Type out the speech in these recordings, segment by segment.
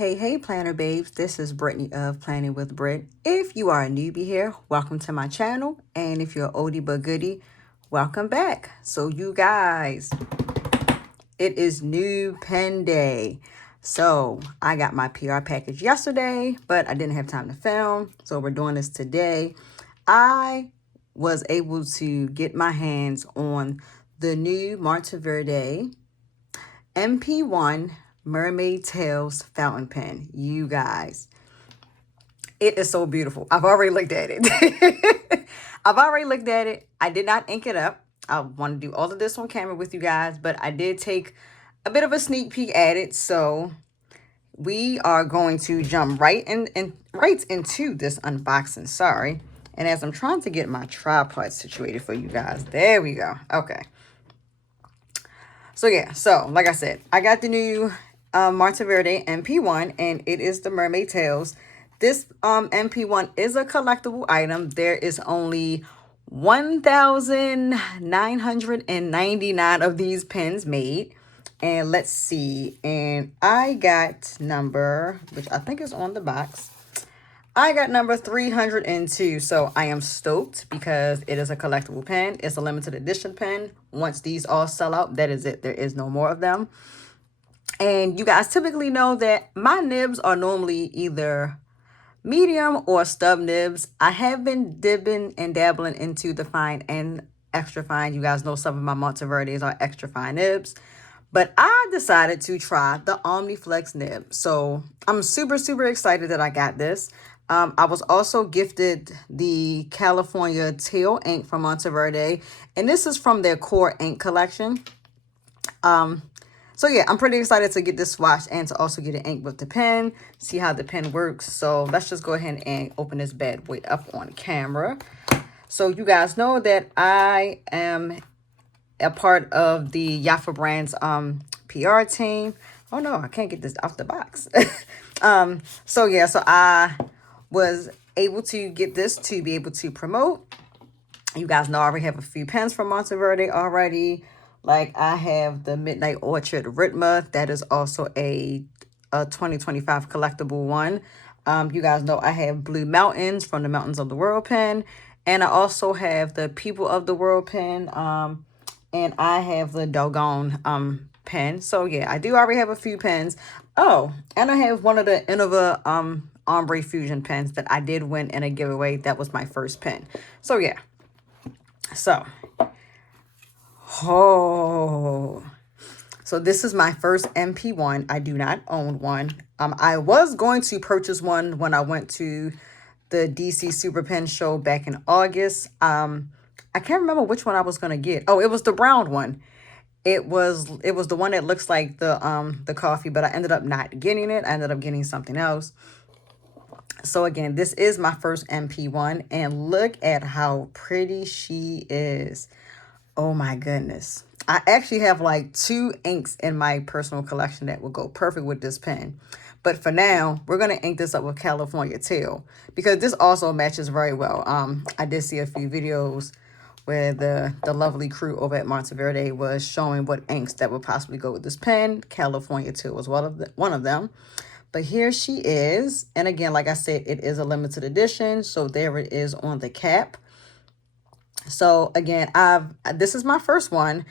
Hey, planner babes, this is Brittany of Planning with Brit. If you are a newbie here, welcome to my channel. And if you're an oldie but goodie, welcome back. So you guys, it is new pen day. So I got my PR package yesterday, but I didn't have time to film. So we're doing this today. I was able to get my hands on the new Monteverde MP1 Mermaid Tails fountain pen. You guys, it is so beautiful. I've already looked at it. I did not ink it up. I want to do all of this on camera with you guys, but I did take a bit of a sneak peek at it. So we are going to jump right into this unboxing. Sorry. And as I'm trying to get my tripod situated for you guys, there we go. Okay. So yeah, so like I said, I got the new Monteverde MP1, and it is the Mermaid Tails. This MP1 is a collectible item. There is only 1,999 of these pens made. And let's see. And I got number, which I think is on the box. I got number 302, so I am stoked because it is a collectible pen. It's a limited edition pen. Once these all sell out, that is it. There is no more of them. And you guys typically know that my nibs are normally either medium or stub nibs. I have been dipping and dabbling into the fine and extra fine. You guys know some of my Monteverdes are extra fine nibs. But I decided to try the Omniflex nib. So I'm super excited that I got this. I was also gifted the California teal ink from Monteverde, and this is from their core ink collection. So yeah, I'm pretty excited to get this swatched and to also get an ink with the pen, see how the pen works. So let's just go ahead and open this bad boy up on camera. So you guys know that I am a part of the Yafa Brands PR team. Oh no, I can't get this out the box. So yeah, so I was able to get this to be able to promote. You guys know I already have a few pens from Monteverde already. Like I have the Midnight Orchard Ritma. That is also a 2025 collectible one. You guys know I have Blue Mountains from the Mountains of the World pen. And I also have the People of the World pen. And I have the Doggone pen. So yeah, I do already have a few pens. Oh, and I have one of the Innova Ombre Fusion pens that I did win in a giveaway. That was my first pen. So yeah. So so this is my first MP1. I do not own one. I was going to purchase one when I went to the DC Super Pen show back in August. I can't remember which one I was gonna get. Oh, it was the brown one. It was the one that looks like the coffee, but I ended up not getting it. I ended up getting something else. So again, this is my first MP1, and look at how pretty she is. Oh my goodness. I actually have like 2 inks in my personal collection that will go perfect with this pen. But for now, we're going to ink this up with California Teal because this also matches very well. I did see a few videos where the lovely crew over at Monteverde was showing what inks that would possibly go with this pen. California Teal was one of them. But here she is. And again, like I said, it is a limited edition. So there it is on the cap. So again, this is my first one.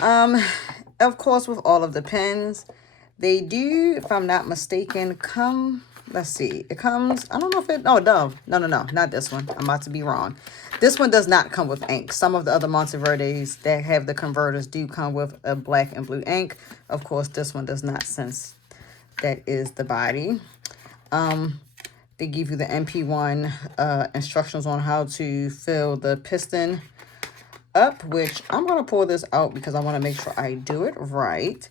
Of course, with all of the pens, they do, if I'm not mistaken, come, let's see, it comes, I don't know if it, oh, no, not this one. I'm about to be wrong. This one does not come with ink. Some of the other Monteverdes that have the converters do come with a black and blue ink. Of course, this one does not, since that is the body. They give you the MP1 instructions on how to fill the piston up, which I'm going to pull this out because I want to make sure I do it right.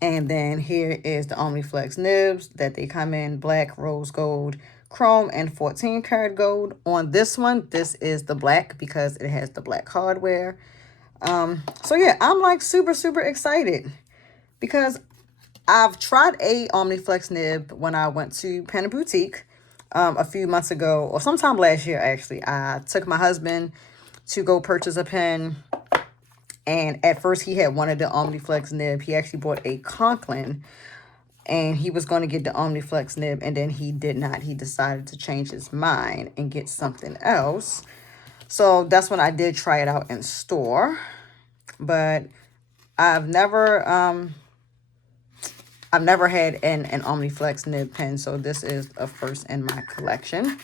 And then here is the Omniflex nibs that they come in black, rose gold, chrome, and 14 karat gold. On this one, this is the black because it has the black hardware. So yeah, I'm like super excited because I've tried a Omniflex nib when I went to Pen & Boutique a few months ago, or sometime last year actually. I took my husband to go purchase a pen, and at first he had wanted the Omniflex nib. He actually bought a Conklin and he was going to get the Omniflex nib, and then he did not. He decided to change his mind and get something else. So that's when I did try it out in store, but I've never had an Omniflex nib pen, so this is a first in my collection.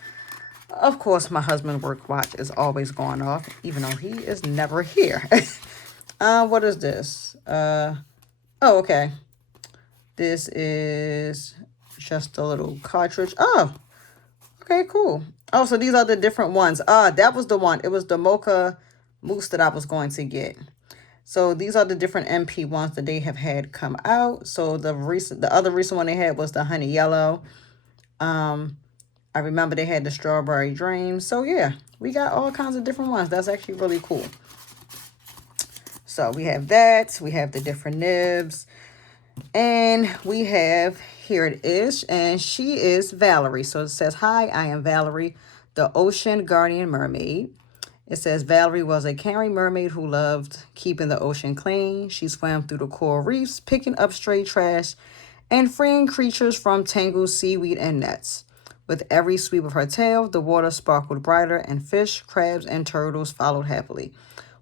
Of course, my husband's work watch is always going off, even though he is never here. What is this? Oh, okay. This is just a little cartridge. Oh, okay, cool. Oh, so these are the different ones. That was the one. It was the Mocha Mousse that I was going to get. So these are the different MP1s that they have had come out. So the other recent one they had was the Honey Yellow. I remember they had the Strawberry Dream. So yeah, we got all kinds of different ones. That's actually really cool. So we have that. We have the different nibs. And we have, here it is, and she is Valerie. So it says, "Hi, I am Valerie, the Ocean Guardian Mermaid." It says, "Valerie was a caring mermaid who loved keeping the ocean clean. She swam through the coral reefs, picking up stray trash and freeing creatures from tangled seaweed and nets. With every sweep of her tail, the water sparkled brighter, and fish, crabs, and turtles followed happily.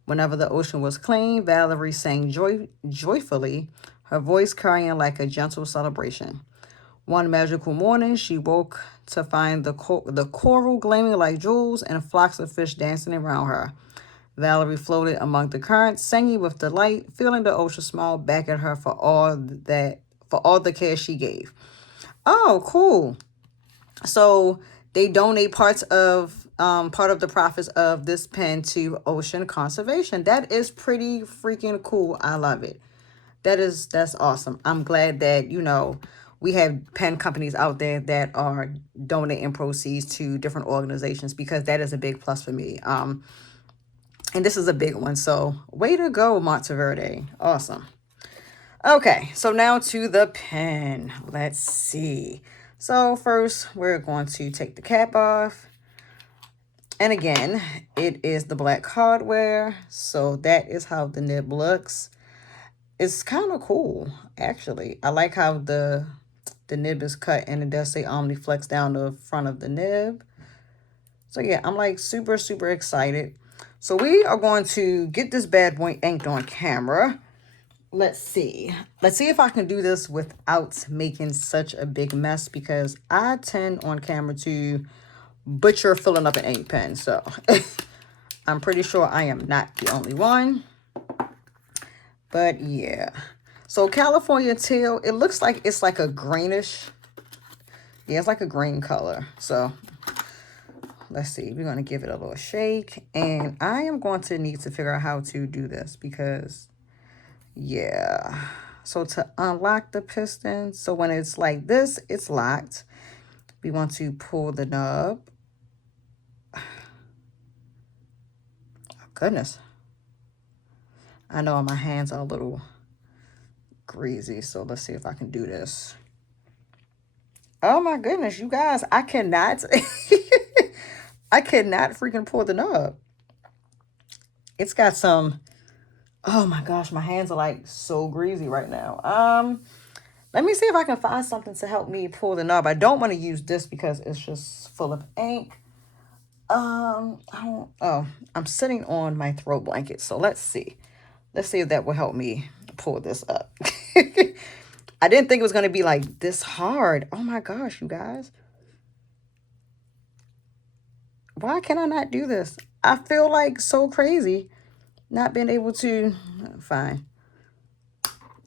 Whenever the ocean was clean, Valerie sang joyfully, her voice carrying like a gentle celebration. One magical morning, she woke to find the coral gleaming like jewels and flocks of fish dancing around her. Valerie floated among the currents, singing with delight, feeling the ocean smile back at her for all the care she gave." Oh, cool. So they donate part of the profits of this pen to ocean conservation. That is pretty freaking cool. I love it. That's awesome. I'm glad that, we have pen companies out there that are donating proceeds to different organizations, because that is a big plus for me. And this is a big one. So way to go, Monteverde. Awesome. Okay, so now to the pen. Let's see. So first, we're going to take the cap off. And again, it is the black hardware. So that is how the nib looks. It's kind of cool, actually. I like how the nib is cut, and it does say Omniflex down the front of the nib. So yeah, I'm like super, super excited. So we are going to get this bad boy inked on camera. Let's see. Let's see if I can do this without making such a big mess, because I tend on camera to butcher filling up an ink pen. So I'm pretty sure I am not the only one. But yeah. So California teal, it looks like it's like a greenish. Yeah, it's like a green color. So let's see. We're going to give it a little shake. And I am going to need to figure out how to do this, because yeah. So to unlock the piston, so when it's like this, it's locked. We want to pull the knob. Oh, goodness. I know my hands are a little greasy, so let's see if I can do this. Oh my goodness, you guys, I cannot, I cannot freaking pull the knob. It's got some, oh my gosh, my hands are like so greasy right now. Let me see if I can find something to help me pull the knob. I don't want to use this because it's just full of ink. I'm sitting on my throw blanket, so let's see. Let's see if that will help me pull this up. I didn't think it was going to be like this hard. Oh my gosh, you guys. Why can I not do this? I feel like so crazy not being able to. Fine.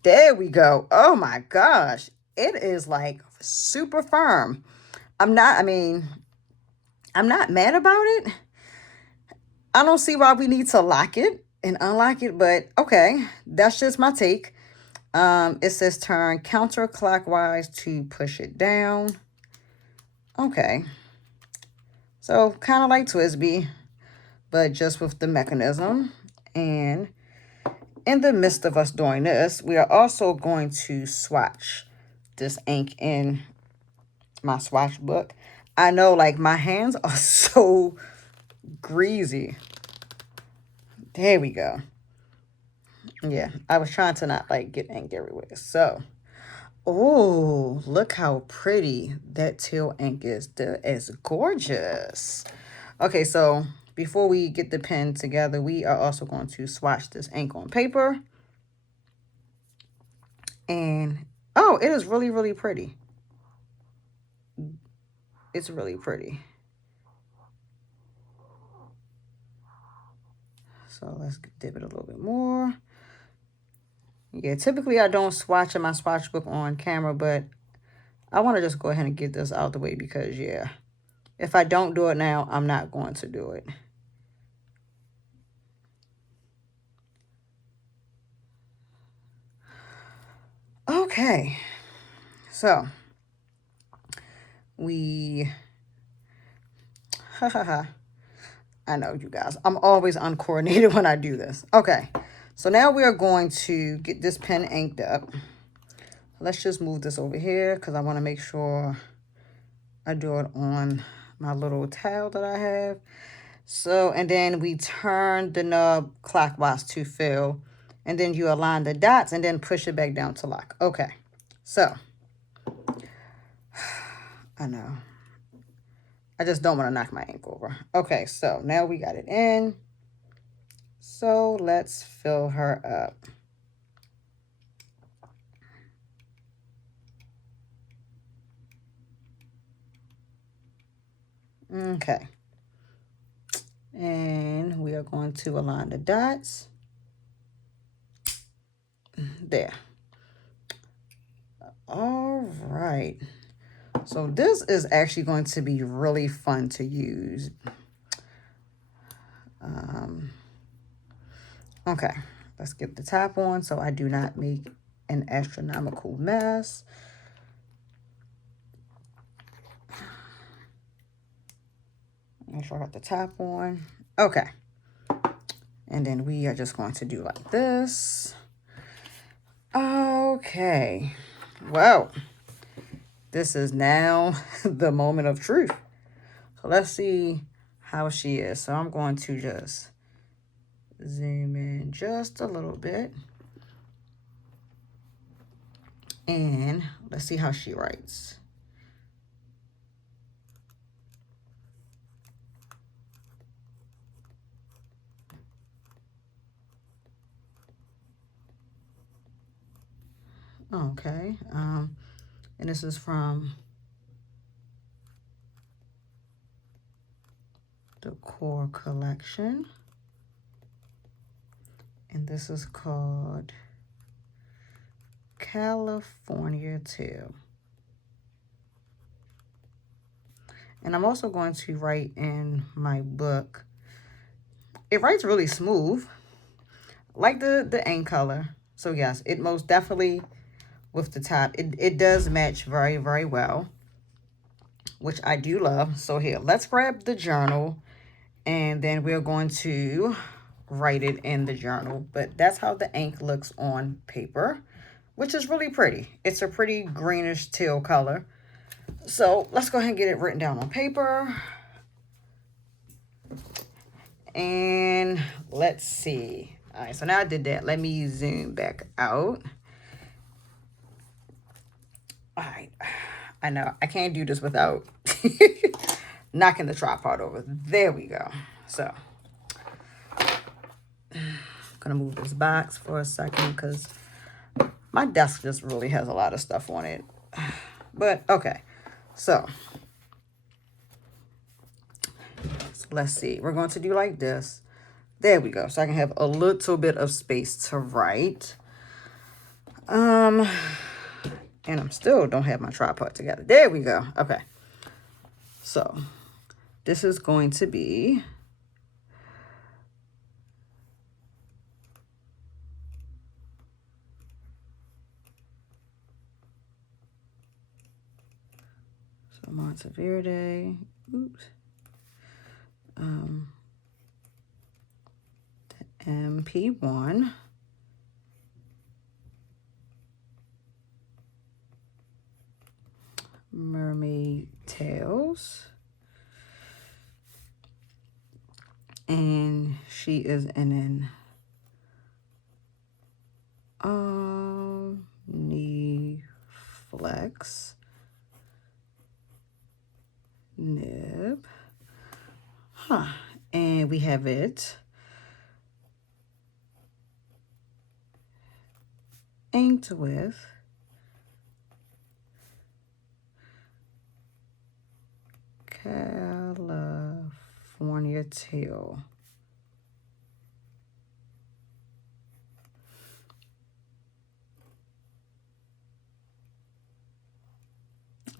There we go. Oh my gosh. It is like super firm. I'm not mad about it. I don't see why we need to lock it and unlock it, but okay. That's just my take. It says turn counterclockwise to push it down. Okay. So kind of like Twisby, but just with the mechanism. And in the midst of us doing this, we are also going to swatch this ink in my swatch book. I know, like, my hands are so greasy. There we go. Yeah, I was trying to not, like, get ink everywhere. So, Oh, look how pretty that teal ink is. That is gorgeous. Okay, so before we get the pen together, we are also going to swatch this ink on paper. And, oh, it is really, really pretty. It's really pretty. So let's dip it a little bit more. Yeah, typically I don't swatch in my swatch book on camera, but I want to just go ahead and get this out the way because, yeah, if I don't do it now, I'm not going to do it. Okay, so I know you guys, I'm always uncoordinated when I do this. Okay, so now we are going to get this pen inked up. Let's just move this over here because I want to make sure I do it on my little towel that I have. So, and then we turn the knob clockwise to fill, and then you align the dots and then push it back down to lock. Okay, so I know I just don't want to knock my ink over. Okay, so now we got it in. So let's fill her up. Okay. And we are going to align the dots. There. All right. So this is actually going to be really fun to use. Okay, let's get the top on so I do not make an astronomical mess. Make sure I got the top on. Okay. And then we are just going to do like this. Okay. Well, this is now the moment of truth. So let's see how she is. So I'm going to just zoom in just a little bit. And let's see how she writes. Okay. And this is from the Core collection. And this is called California Teal. And I'm also going to write in my book. It writes really smooth, like the ink color. So yes, it most definitely, with the top, it does match very, very well, which I do love. So here, let's grab the journal, and then we're going to write it in the journal. But that's how the ink looks on paper, which is really pretty. It's a pretty greenish teal color. So let's go ahead and get it written down on paper. And let's see. All right, so now I did that. Let me zoom back out. All right, I know I can't do this without knocking the tripod over. There we go. So I'm gonna move this box for a second because my desk just really has a lot of stuff on it. But okay, so let's see. We're going to do like this. There we go. So I can have a little bit of space to write. And I'm still don't have my tripod together. There we go. Okay. So this is going to be Monteverde. Oops. The MP1 Mermaid tails. And she is in an Omniflex. Omniflex nib. And we have it inked with California teal.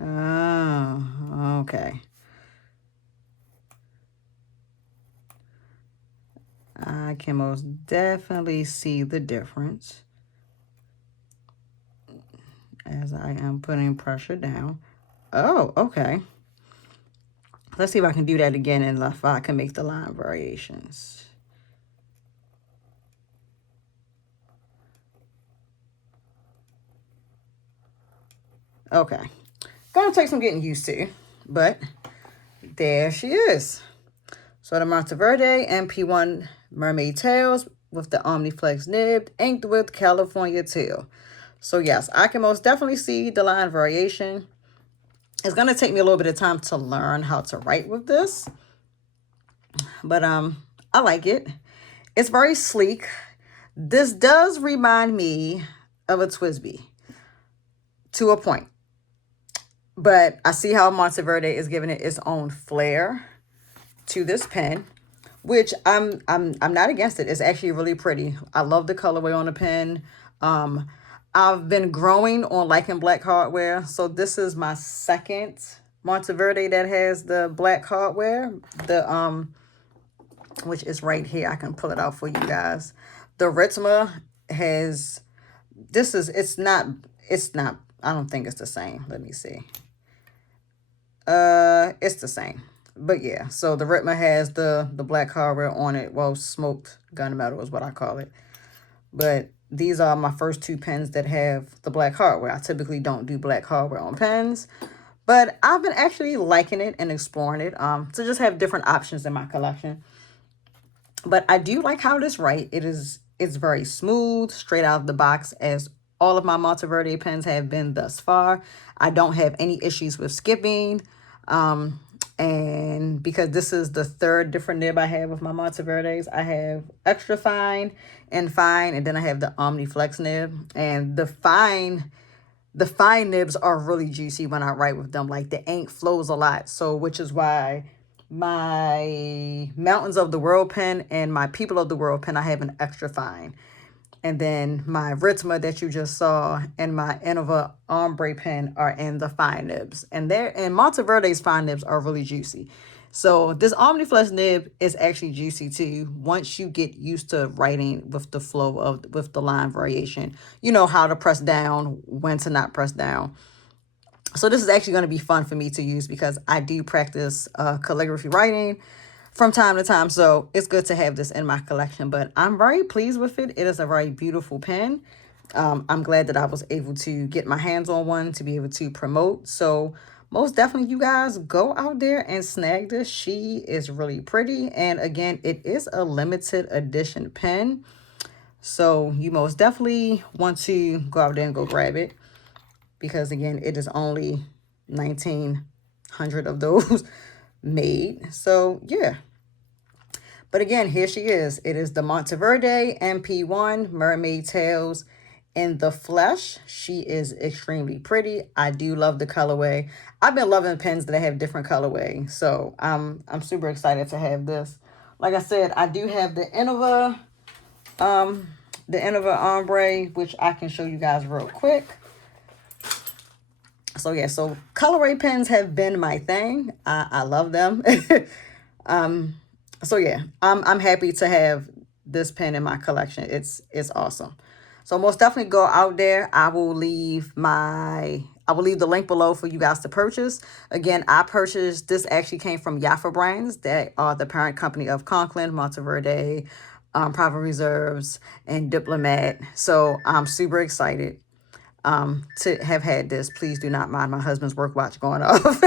Oh, okay. I can most definitely see the difference as I am putting pressure down. Oh, okay. Let's see if I can do that again and if I can make the line variations. Okay. Gonna take some getting used to, but there she is. So the Monteverde MP1 Mermaid tails with the Omniflex nib inked with California teal. So yes, I can most definitely see the line variation. It's going to take me a little bit of time to learn how to write with this, but I like it. It's very sleek. This does remind me of a Twisby to a point, but I see how Monteverde is giving it its own flair to this pen, which I'm not against it. It's actually really pretty. I love the colorway on the pen. I've been growing on liking black hardware, so this is my second Monteverde that has the black hardware. The which is right here. I can pull it out for you guys. The Ritma has it's not I don't think it's the same. Let me see. It's the same. But yeah, so the Ritma has the black hardware on it. Well, smoked gunmetal is what I call it. But these are my first two pens that have the black hardware. I typically don't do black hardware on pens, but I've been actually liking it and exploring it to just have different options in my collection. But I do like how this writes. It's very smooth, straight out of the box, as all of my Monteverde pens have been thus far. I don't have any issues with skipping. And because this is the third different nib I have with my Monteverdes, I have extra fine, and then I have the Omniflex nib. And the fine nibs are really juicy when I write with them. Like the ink flows a lot. So which is why my Mountains of the World pen and my People of the World pen, I have an extra fine. And then my Ritma that you just saw and my Innova Ombre pen are in the fine nibs. And Monteverde's fine nibs are really juicy. So this Omniflex nib is actually juicy too. Once you get used to writing with the flow with the line variation, you know how to press down, when to not press down. So this is actually going to be fun for me to use because I do practice calligraphy writing from time to time, so it's good to have this in my collection. But I'm very pleased with it. It is a very beautiful pen. I'm glad that I was able to get my hands on one to be able to promote. So most definitely, you guys go out there and snag this. She is really pretty, and again, it is a limited edition pen, so you most definitely want to go out there and go grab it, because again, it is only 1,900 of those made. So yeah, but again, here she is. It is the Monteverde MP1 Mermaid Tails in the flesh. She is extremely pretty. I do love the colorway. I've been loving pens that have different colorway, so I'm super excited to have this. Like I said, I do have the Innova Ombre, which I can show you guys real quick. So yeah, so colorway pens have been my thing. I love them. So yeah, I'm happy to have this pen in my collection. It's awesome. So most definitely go out there. I will leave the link below for you guys to purchase. Again, I purchased this, actually came from Yafa Brands. They are the parent company of Conklin, Monteverde, Private Reserves, and Diplomat. So I'm super excited to have had this. Please do not mind my husband's work watch going off.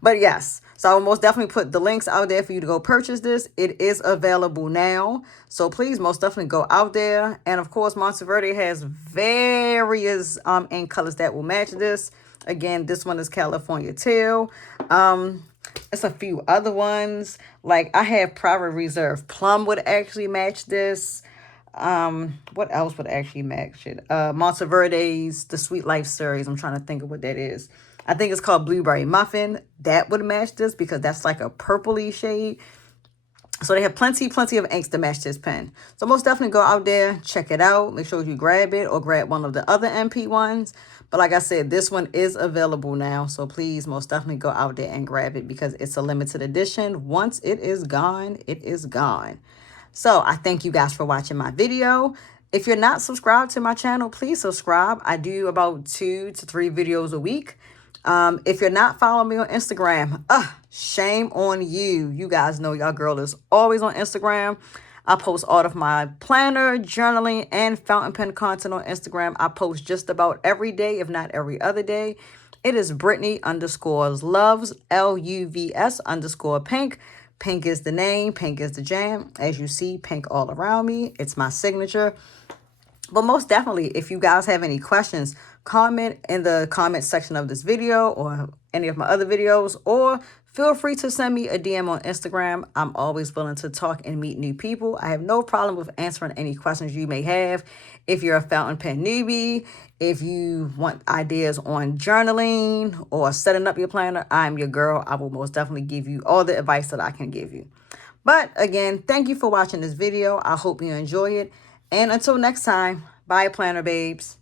But yes, so I will most definitely put the links out there for you to go purchase this. It is available now. So please most definitely go out there. And of course, Monteverde has various ink colors that will match this. Again, this one is California Teal. It's a few other ones. Like I have Private Reserve Plum would actually match this. What else would actually match it? Monteverde's The Sweet Life series. I'm trying to think of what that is. I think it's called Blueberry Muffin. That would match this because that's like a purpley shade. So they have plenty of inks to match this pen. So most definitely go out there, check it out. Make sure you grab it or grab one of the other MP1s. But like I said, this one is available now. So please most definitely go out there and grab it because it's a limited edition. Once it is gone, it is gone. So I thank you guys for watching my video. If you're not subscribed to my channel, please subscribe. I do about 2 to 3 videos a week. If you're not following me on Instagram, shame on you. You guys know your girl is always on Instagram. I post all of my planner, journaling, and fountain pen content on Instagram. I post just about every day, if not every other day. It is Brittany_loves, LUVS_pink. Pink is the name, pink is the jam. As you see, pink all around me. It's my signature. But most definitely, if you guys have any questions, comment in the comment section of this video or any of my other videos, or feel free to send me a DM on Instagram. I'm always willing to talk and meet new people. I have no problem with answering any questions you may have. If you're a fountain pen newbie, if you want ideas on journaling or setting up your planner, I'm your girl. I will most definitely give you all the advice that I can give you. But again, thank you for watching this video. I hope you enjoy it. And until next time, bye planner babes.